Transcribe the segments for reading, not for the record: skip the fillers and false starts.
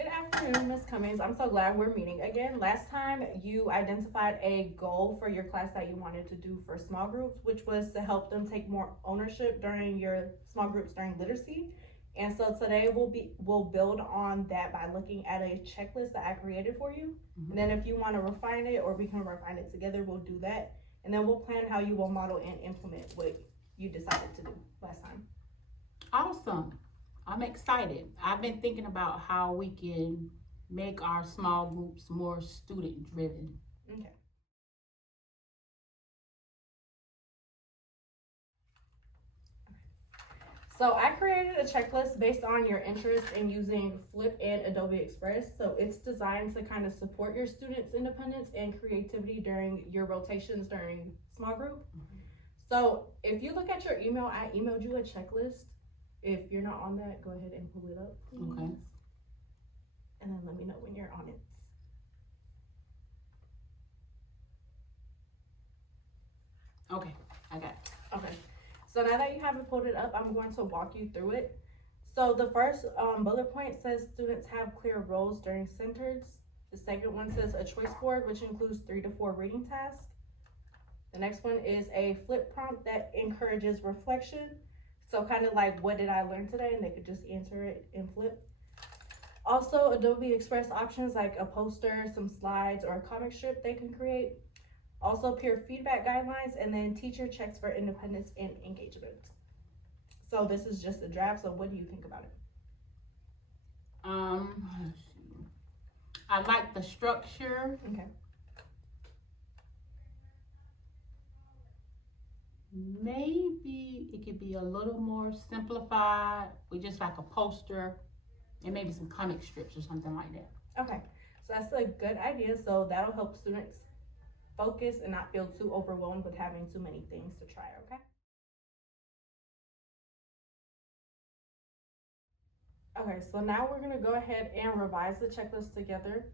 Good afternoon, Ms. Cummings. I'm so glad we're meeting again. Last time you identified a goal for your class that you wanted to do for small groups, which was to help them take more ownership during your small groups during literacy. And so today we'll build on that by looking at a checklist that I created for you. And then if you want to refine it or we can refine it together, we'll do that. And then we'll plan how you will model and implement what you decided to do last time. Awesome. I'm excited. I've been thinking about how we can make our small groups more student driven. Okay. So I created a checklist based on your interest in using Flip and Adobe Express. So it's designed to kind of support your students' independence and creativity during your rotations during small group. So if you look at your email, I emailed you a checklist. If you're not on that, go ahead and pull it up, please. Okay. And then let me know when you're on it. Okay, I got it. Okay. So now that you have it pulled it up, I'm going to walk you through it. So the first bullet point says students have clear roles during centers. The second one says a choice board, which includes 3 to 4 reading tasks. The next one is a flip prompt that encourages reflection. So kind of like, what did I learn today? And they could just answer it in Flip. Also, Adobe Express options like a poster, some slides, or a comic strip they can create. Also, peer feedback guidelines, and then teacher checks for independence and engagement. So this is just a draft, so what do you think about it? Let's see. I like the structure. Okay. Maybe it could be a little more simplified with just like a poster and maybe some comic strips or something like that. Okay, so that's a good idea. So that'll help students focus and not feel too overwhelmed with having too many things to try, okay? Okay, so now we're gonna go ahead and revise the checklist together.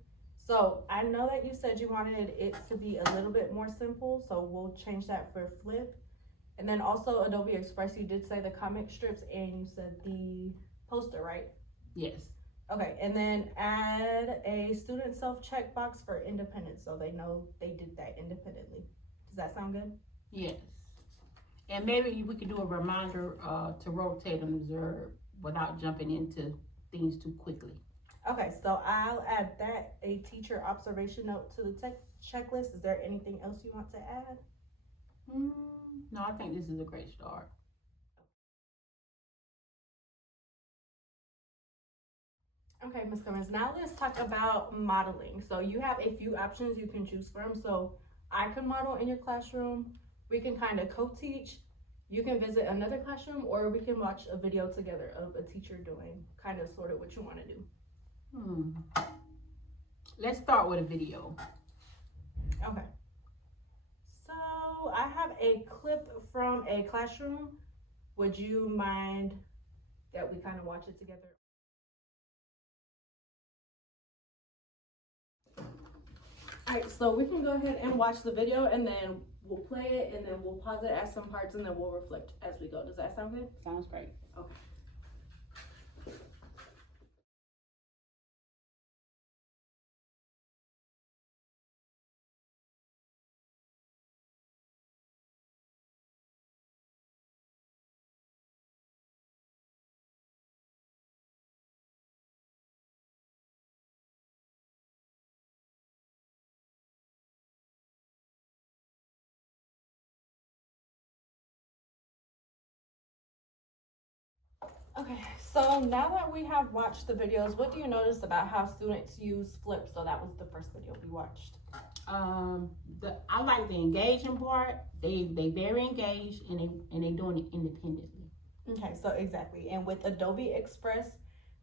So I know that you said you wanted it to be a little bit more simple, so we'll change that for Flip. And then also Adobe Express, you did say the comic strips and you said the poster, right? Yes. Okay, and then add a student self-check box for independence so they know they did that independently. Does that sound good? Yes. And maybe we could do a reminder to rotate and observe without jumping into things too quickly. Okay, so I'll add that, a teacher observation note to the checklist. Is there anything else you want to add? No, I think this is a great start. Okay, Ms. Cummings, now let's talk about modeling. So you have a few options you can choose from. So I could model in your classroom. We can kind of co-teach. You can visit another classroom, or we can watch a video together of a teacher doing kind of sort of what you want to do. Let's start with a video. Okay. So I have a clip from a classroom. Would you mind that we kind of watch it together? All right, so we can go ahead and watch the video and then we'll play it and then we'll pause it at some parts and then we'll reflect as we go. Does that sound good? Sounds great. Okay. Okay, so now that we have watched the videos, what do you notice about how students use Flip? So that was the first video we watched. I like the engaging part. They very engaged and they doing it independently. Okay, so exactly. And with Adobe Express,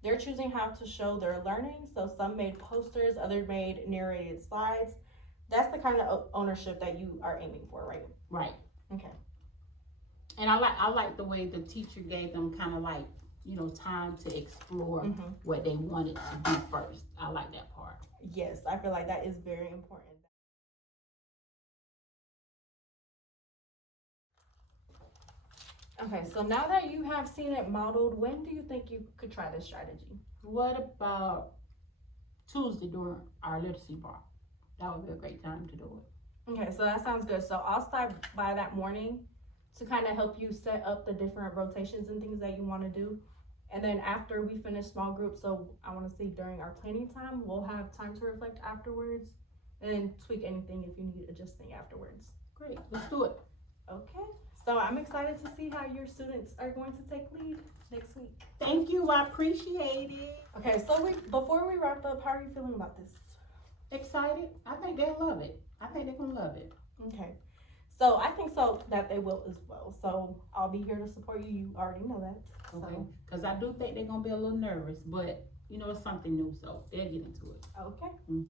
they're choosing how to show their learning. So some made posters, others made narrated slides. That's the kind of ownership that you are aiming for, right? Right. Okay. And I like the way the teacher gave them kind of like, time to explore what they wanted to do first. I like that part. Yes, I feel like that is very important. Okay, so now that you have seen it modeled, when do you think you could try this strategy? What about Tuesday during our literacy bar. That would be a great time to do it. Okay, so that sounds good. So I'll stop by that morning to kind of help you set up the different rotations and things that you want to do. And then after we finish small groups, so I want to say during our planning time, we'll have time to reflect afterwards and then tweak anything if you need adjusting afterwards. Great, let's do it. Okay, so I'm excited to see how your students are going to take lead next week. Thank you, I appreciate it. Okay, so before we wrap up, how are you feeling about this? Excited? I think they'll love it. I think they're gonna love it. Okay, so I think so that they will as well. So I'll be here to support you. You already know that. Okay, So, because I do think they're gonna be a little nervous, but you know, it's something new, so they'll get into it. okay. Mm.